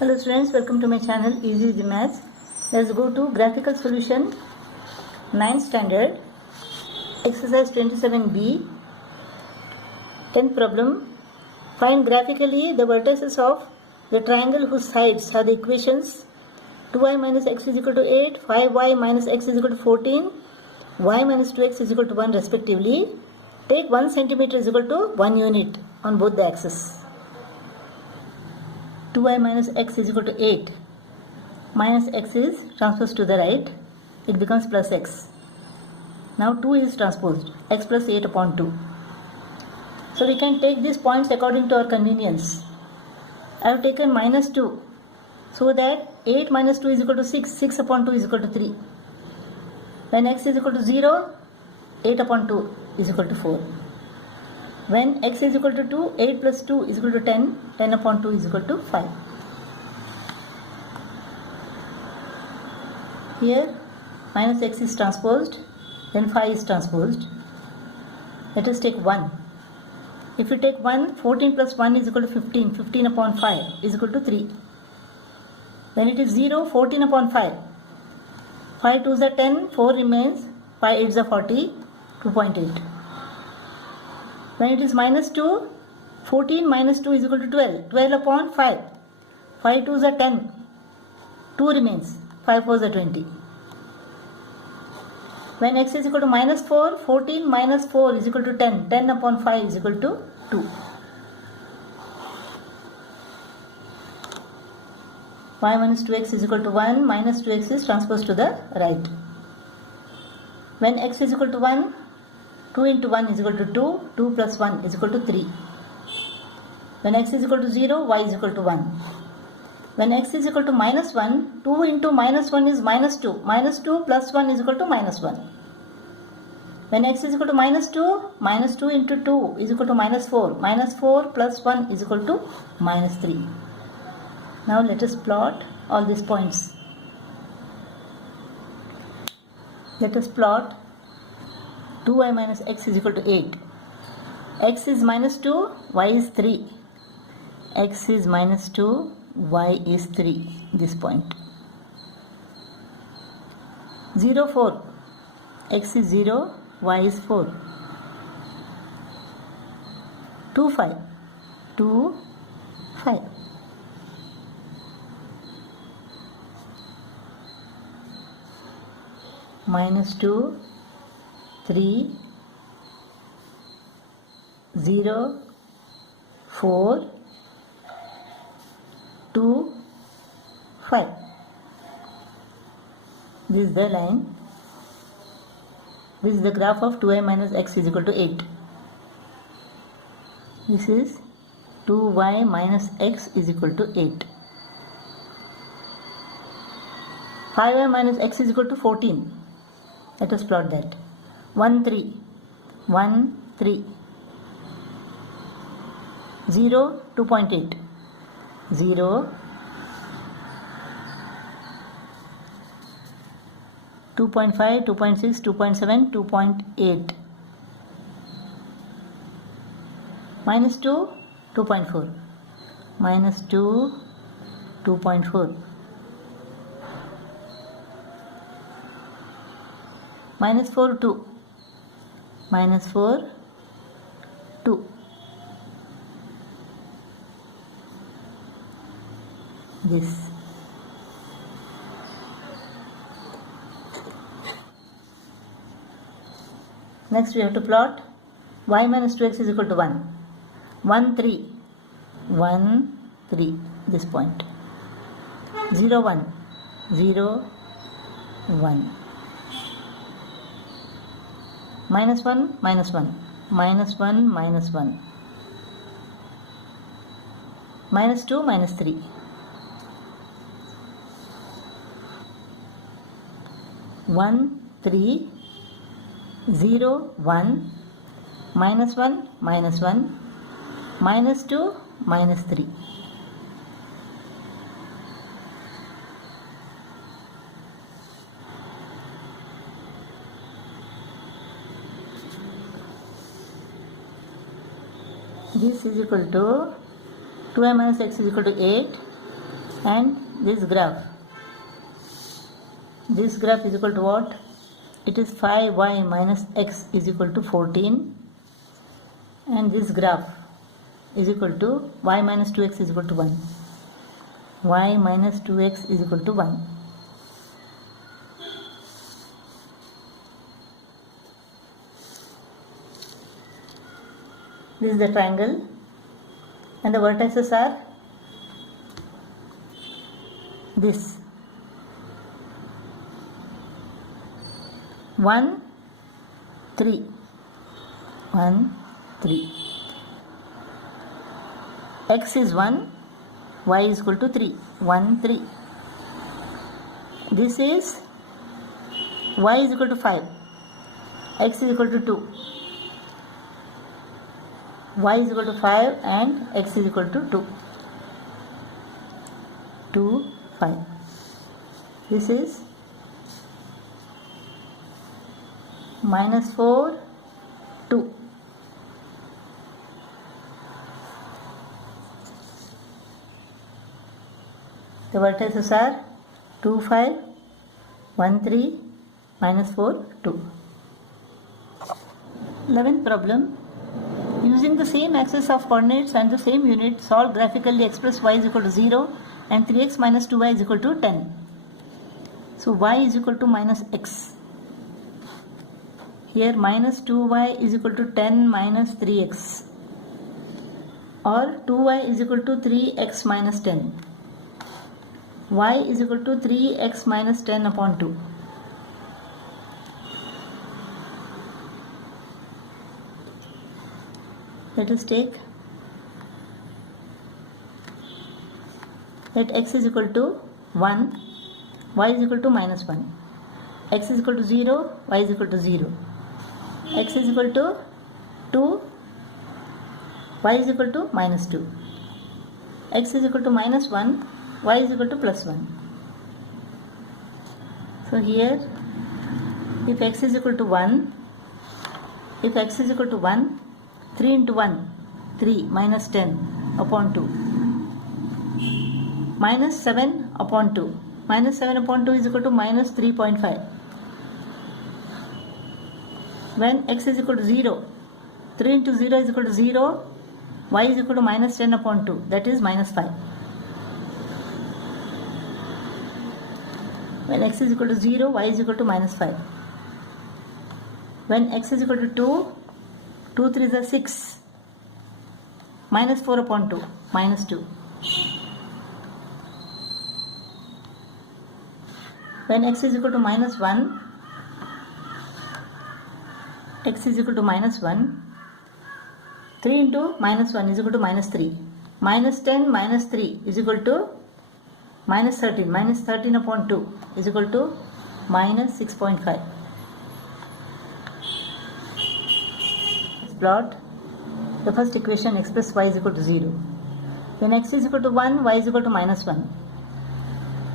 Hello students, welcome to my channel Easy the Maths. Let's go to graphical solution 9th standard exercise 27b. 10th problem. Find graphically the vertices of the triangle whose sides have the equations 2y minus x is equal to 8, 5y minus x is equal to 14, y minus 2x is equal to 1 respectively. Take 1 centimeter is equal to 1 unit on both the axes. 2y minus x is equal to 8. Minus x is transposed to the right. It becomes plus x. Now 2 is transposed. X plus 8 upon 2. So we can take these points according to our convenience. I have taken minus 2. So that 8 minus 2 is equal to 6. 6 upon 2 is equal to 3. When x is equal to 0, 8 upon 2 is equal to 4. When x is equal to 2, 8 plus 2 is equal to 10, 10 upon 2 is equal to 5. Here minus x is transposed, then 5 is transposed. Let us take 1. If you take 1, 14 plus 1 is equal to 15, 15 upon 5 is equal to 3. When it is 0, 14 upon 5. 5 2s are 10, 4 remains, 5 8s are 40, 2.8. When it is minus 2, 14 minus 2 is equal to 12. 12 upon 5. 5 2s are 10. 2 remains. 5 4s are 20. When x is equal to minus 4, 14 minus 4 is equal to 10. 10 upon 5 is equal to 2. Y minus 2x is equal to 1. Minus 2x is transposed to the right. When x is equal to 1, 2 into 1 is equal to 2, 2 plus 1 is equal to 3. When x is equal to 0, y is equal to 1. When x is equal to minus 1, 2 into minus 1 is minus 2. Minus 2 plus 1 is equal to minus 1. When x is equal to minus 2 into 2 is equal to minus 4. Minus 4 plus 1 is equal to minus 3. Now let us plot all these points. Let us plot 2y minus x is equal to 8. X is minus 2, y is 3. X is minus 2, y is 3. This point. 0, 4. X is 0, y is 4. 2, 5. 2, 5. Minus 2, 3, 0, 4, 2, 5. This is the line. This is the graph of 2y minus x is equal to 8. This is 2y minus x is equal to 8. 5y minus x is equal to 14. Let us plot that. 1, 3. 1, 3. 0, 2.8. 0, 2.5, 2.6, 2.7, 2.8. Minus 2, 2.4. Minus 2, 2.4. Minus 4, 2. Minus 4, 2. This. Next we have to plot y minus 2x is equal to 1. 1, 3. 1, 3. This point. 0, 1. 0, 1. Minus 1, minus 1. Minus 1, minus 1. Minus 2, minus 3. 1, 3, 0, 1, minus 1, minus 1, minus 2, minus 3. This is equal to 2y minus x is equal to 8. and this graph is equal to what? It is 5y minus x is equal to 14, and this graph is equal to y minus 2x is equal to 1. Y minus 2x is equal to 1. This is the triangle, and the vertices are this 1, 3, 1, 3. X is 1, y is equal to 3, 1, 3. This is y is equal to 5, x is equal to 2. Y is equal to 5 and x is equal to 2. 2, 5. This is minus 4, 2. The vertices are 2, 5, 1, 3, minus 4, 2. 11th problem. Using the same axis of coordinates and the same unit, solve graphically, express y is equal to 0 and 3x minus 2y is equal to 10. So y is equal to minus x. Here minus 2y is equal to 10 minus 3x, or 2y is equal to 3x minus 10. Y is equal to 3x minus 10 upon 2. Let us take, let x is equal to 1, y is equal to minus 1. X is equal to 0, y is equal to 0. X is equal to 2, y is equal to minus 2. X is equal to minus 1, y is equal to plus 1. So here, if x is equal to 1, 3 into 1, 3 minus 10 upon 2, minus 7 upon 2. Minus 7 upon 2 is equal to minus 3.5. When x is equal to 0, 3 into 0 is equal to 0, y is equal to minus 10 upon 2, that is minus 5. When x is equal to 0, y is equal to minus 5. When x is equal to 2, 2 3s are 6, minus 4 upon 2, minus 2. When x is equal to minus 1, x is equal to minus 1, 3 into minus 1 is equal to minus 3. Minus 10 minus 3 is equal to minus 13. Minus 13 upon 2 is equal to minus 6.5. Plot the first equation, express y is equal to 0. When x is equal to 1, y is equal to minus 1.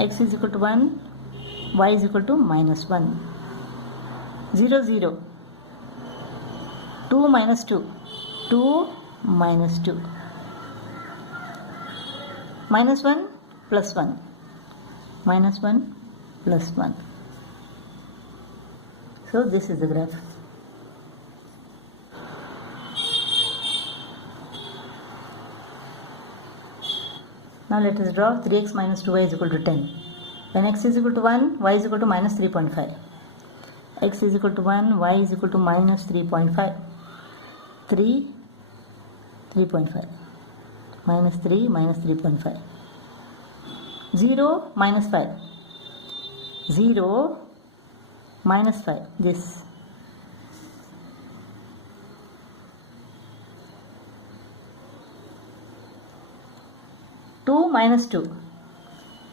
X is equal to 1, y is equal to minus 1. 0, 0. 2 minus 2. 2 minus 2. Minus 1 plus 1. Minus 1 plus 1. So this is the graph. Now let us draw 3x minus 2y is equal to 10. When x is equal to 1, y is equal to minus 3.5. X is equal to 1, y is equal to minus 3.5. 3.5. Minus 3, minus 3.5. 0, minus 5. 0, minus 5. This. Two minus 2.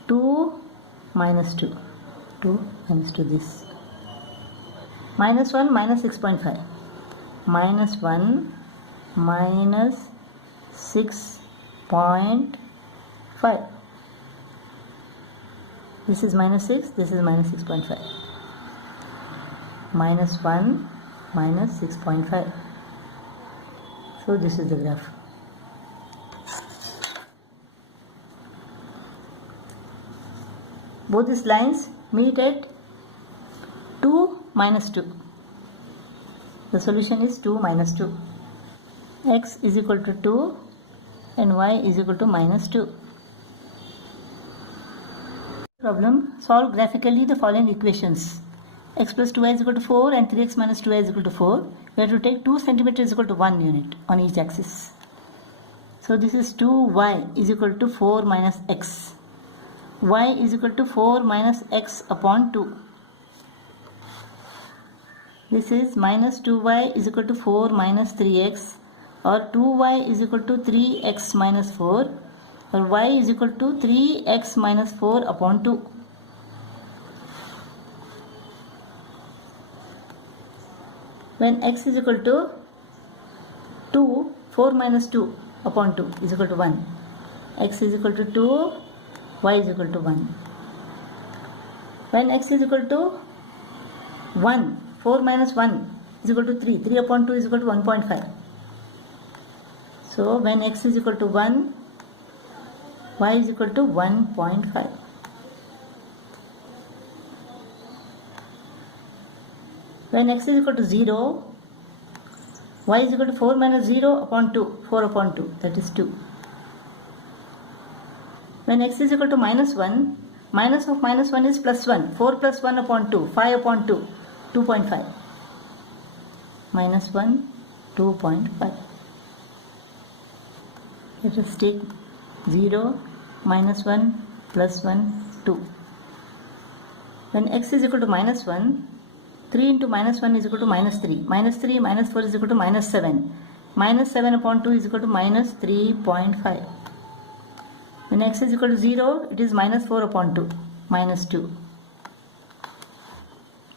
2 minus 2. 2 minus 2 this. Minus 1 minus 6.5. Minus 1 minus 6.5. This is minus 6, this is minus 6.5. Minus 1 minus 6.5. So this is the graph. both these lines meet at 2 minus 2. The solution is 2 minus 2. X is equal to 2 and y is equal to minus 2. Problem: solve graphically the following equations. X plus 2y is equal to 4 and 3x minus 2y is equal to 4. We have to take 2 cm is equal to 1 unit on each axis. So this is 2y is equal to 4 minus x. Y is equal to 4 minus x upon 2. This is minus 2y is equal to 4 minus 3x, or 2y is equal to 3x minus 4, or y is equal to 3x minus 4 upon 2. When x is equal to 2, 4 minus 2 upon 2 is equal to 1. X is equal to 2, y is equal to 1. When x is equal to 1, 4 minus 1 is equal to 3. 3 upon 2 is equal to 1.5. So when x is equal to 1, y is equal to 1.5. When x is equal to 0, y is equal to 4 minus 0 upon 2, 4 upon 2, that is 2. When x is equal to minus 1, minus of minus 1 is plus 1, 4 plus 1 upon 2, 5 upon 2, 2.5. Minus 1, 2.5. Let us take 0, minus 1, plus 1, 2. When x is equal to minus 1, 3 into minus 1 is equal to minus 3. Minus 3 minus 4 is equal to minus 7. Minus 7 upon 2 is equal to minus 3.5. When x is equal to 0, it is minus 4 upon 2, minus 2.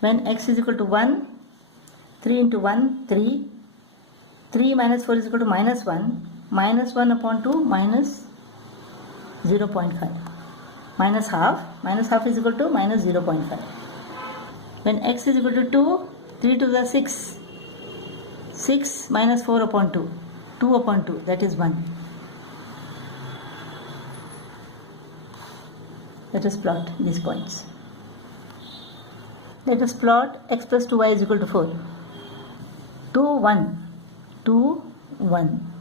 When x is equal to 1, 3 into 1, 3. 3 minus 4 is equal to minus 1. Minus 1 upon 2, minus 0.5. Minus half. Minus half is equal to minus 0.5. When x is equal to 2, 3 to the 6. 6 minus 4 upon 2. 2 upon 2, that is 1. Let us plot these points. Let us plot x plus 2y is equal to 4. 2, 1. 2, 1.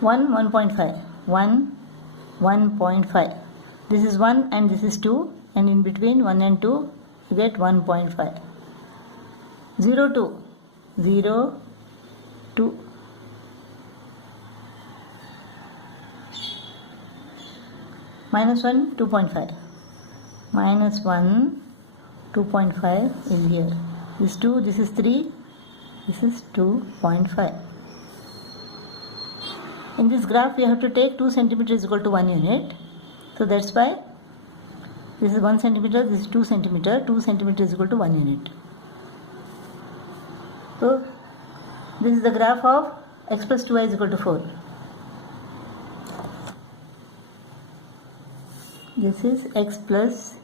1, 1.5. 1, 1.5. This is 1 and this is 2, and in between 1 and 2 you get 1.5. 0, 2. 0, 2. Minus 1, 2.5. Minus 1, 2.5 is here. This 2, this is 3, this is 2.5. In this graph we have to take 2 cm is equal to 1 unit. So that's why this is 1 cm, this is 2 cm. 2 cm is equal to 1 unit. So this is the graph of x plus 2y is equal to 4. This is x plus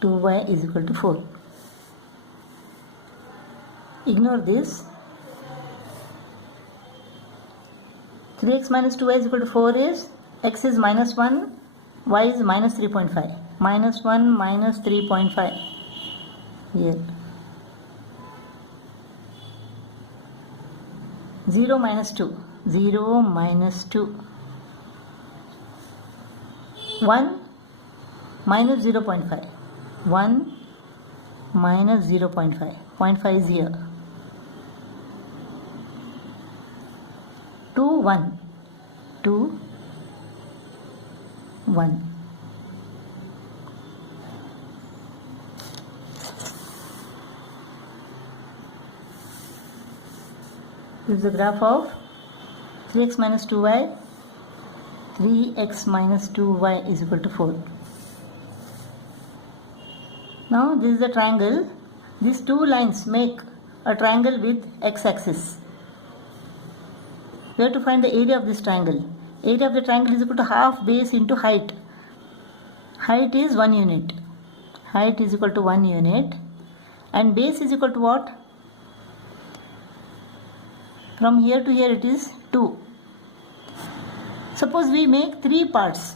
2y is equal to 4. Ignore this. 3x minus 2y is equal to 4 is x is minus 1, y is minus 3.5. Minus 1 minus 3.5 here. 0 minus 2. 0 minus 2. 1 minus 0.5. 1 minus 0.5. 0.5 is here. 2, 1. 2, 1. This is the graph of 3x minus 2y. 3x minus 2y is equal to 4. Now this is the triangle. These two lines make a triangle with x-axis. We have to find the area of this triangle. Area of the triangle is equal to half base into height. Height is 1 unit. Height is equal to 1 unit. And base is equal to what? From here to here it is 2. Suppose we make 3 parts.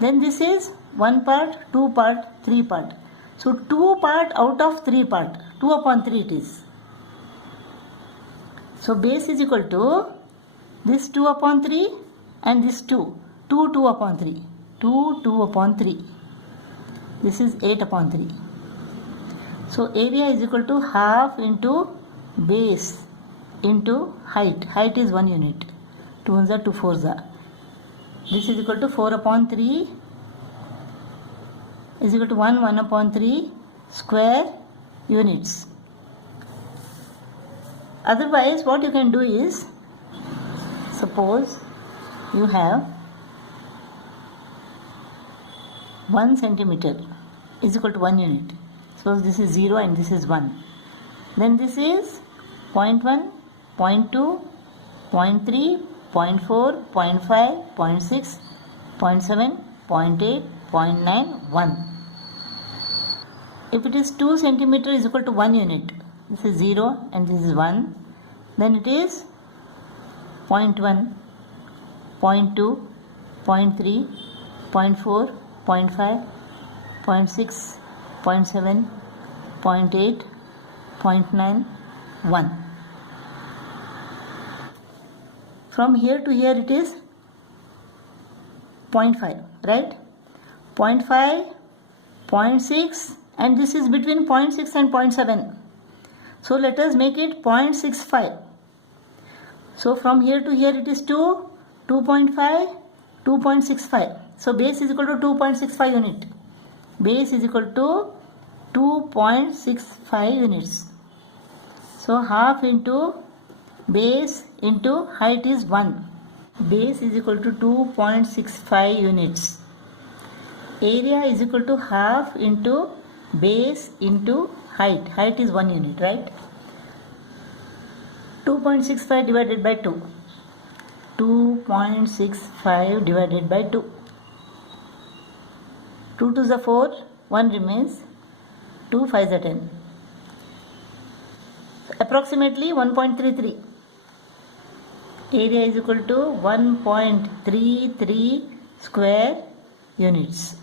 Then this is 1 part, 2 part, 3 part. So 2 part out of 3 part, 2 upon 3 it is. So base is equal to this 2 upon 3 and this 2. 2 upon 3. 2 upon 3. This is 8 upon 3. So area is equal to half into base into height. Height is 1 unit. 2 ones are 2 fours are. This is equal to 4 upon 3 is equal to 1 upon 3 square units. Otherwise, what you can do is, suppose you have 1 centimeter is equal to 1 unit. Suppose this is 0 and this is 1. Then this is 0.1, 0.2, 0.3, 0.4, 0.5, 0.6, 0.7, 0.8, 0.9, 1. If it is 2 centimeter is equal to 1 unit, this is 0 and this is 1, then it is 0.1, 0.2, 0.3, 0.4, 0.5, 0.6, 0.7, 0.8, 0.9, 1. From here to here it is 0.5, right? 0.5, 0.6, and this is between 0.6 and 0.7. So let us make it 0.65. So from here to here it is 2, 2.5, 2.65. So base is equal to 2.65 unit. Base is equal to 2.65 units. So half into base into height is 1. Base is equal to 2.65 units. Area is equal to half into base into height. Height is 1 unit, right? 2.65 divided by 2. 2.65 divided by 2. 2 to the 4, 1 remains. 2 5s are 10. Approximately 1.33. Area is equal to 1.33 square units.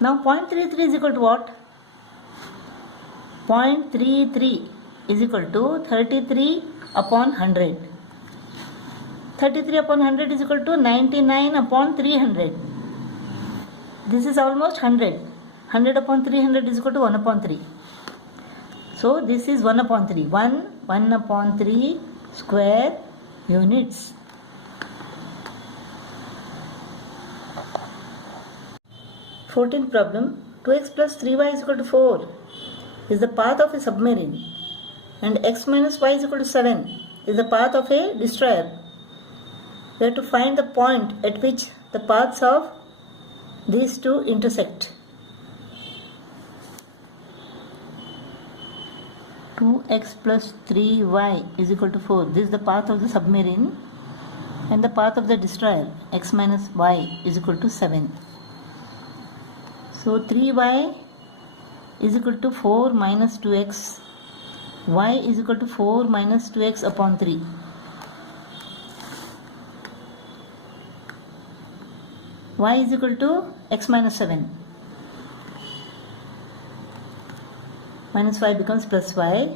Now 0.33 is equal to what? 0.33 is equal to 33 upon 100. 33 upon 100 is equal to 99 upon 300. This is almost 100. 100 upon 300 is equal to 1 upon 3. So this is 1 upon 3. 1 upon 3 square units. Fourteenth problem. 2x plus 3y is equal to 4 is the path of a submarine, and x minus y is equal to 7 is the path of a destroyer. We have to find the point at which the paths of these two intersect. 2x plus 3y is equal to 4. This is the path of the submarine, and the path of the destroyer, x minus y, is equal to 7. So 3y is equal to 4 minus 2x. Y is equal to 4 minus 2x upon 3. Y is equal to x minus 7. Minus 5 becomes plus y.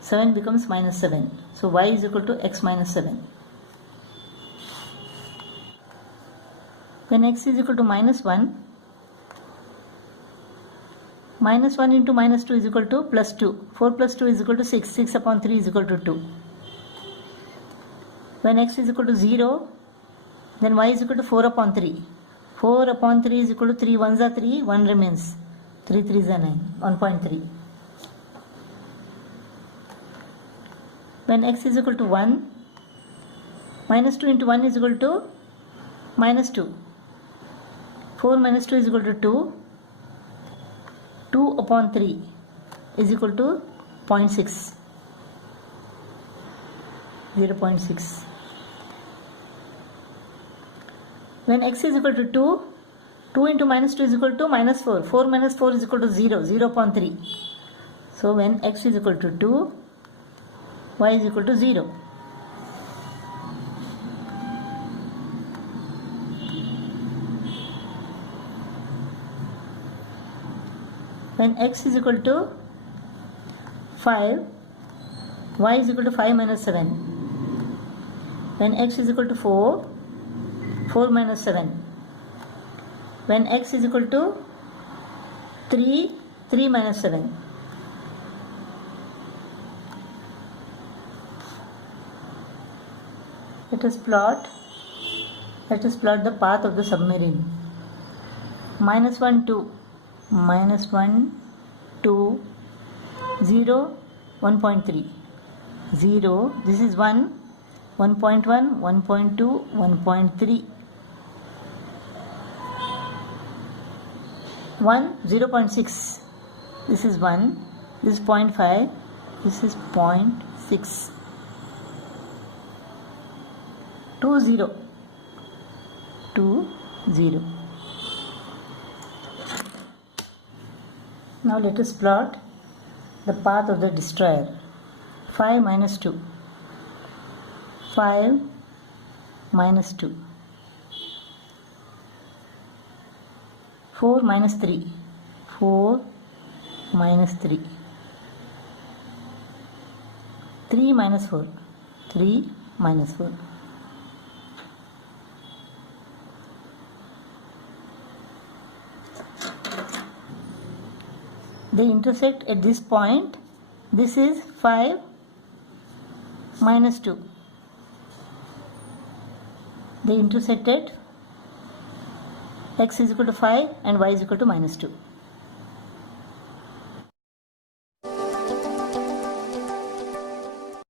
7 becomes minus 7. So y is equal to x minus 7. Then x is equal to minus 1. Minus 1 into minus 2 is equal to plus 2. 4 plus 2 is equal to 6. 6 upon 3 is equal to 2. When x is equal to 0, then y is equal to 4 upon 3. 4 upon 3 is equal to 3 ones are 3, 1 remains. 3 3s are 9, 1.3. When x is equal to 1, minus 2 into 1 is equal to minus 2. 4 minus 2 is equal to 2. 2 upon 3 is equal to 0.6. 0.6. When x is equal to 2, 2 into minus 2 is equal to minus 4. 4 minus 4 is equal to 0. 0 upon 3. So when x is equal to 2, y is equal to 0. When x is equal to 5, y is equal to 5 minus 7. When x is equal to 4, 4 minus 7. When x is equal to 3, 3 minus 7. Let us plot the path of the submarine. Minus 1, 2. Minus 1, 2, 0, 1.3. 0, this is 1, 1.1, 1.2, 1.3. 1, 0.6. This is 1, this is 0.5, this is 0.6. 2, 0. 2, 0. Now let us plot the path of the destroyer. 5 minus 2. 5 minus 2. 4 minus 3. 4 minus 3. 3 minus 4. 3 minus 4. They intersect at this point. This is 5 minus 2. They intersected. X is equal to 5 and y is equal to minus 2.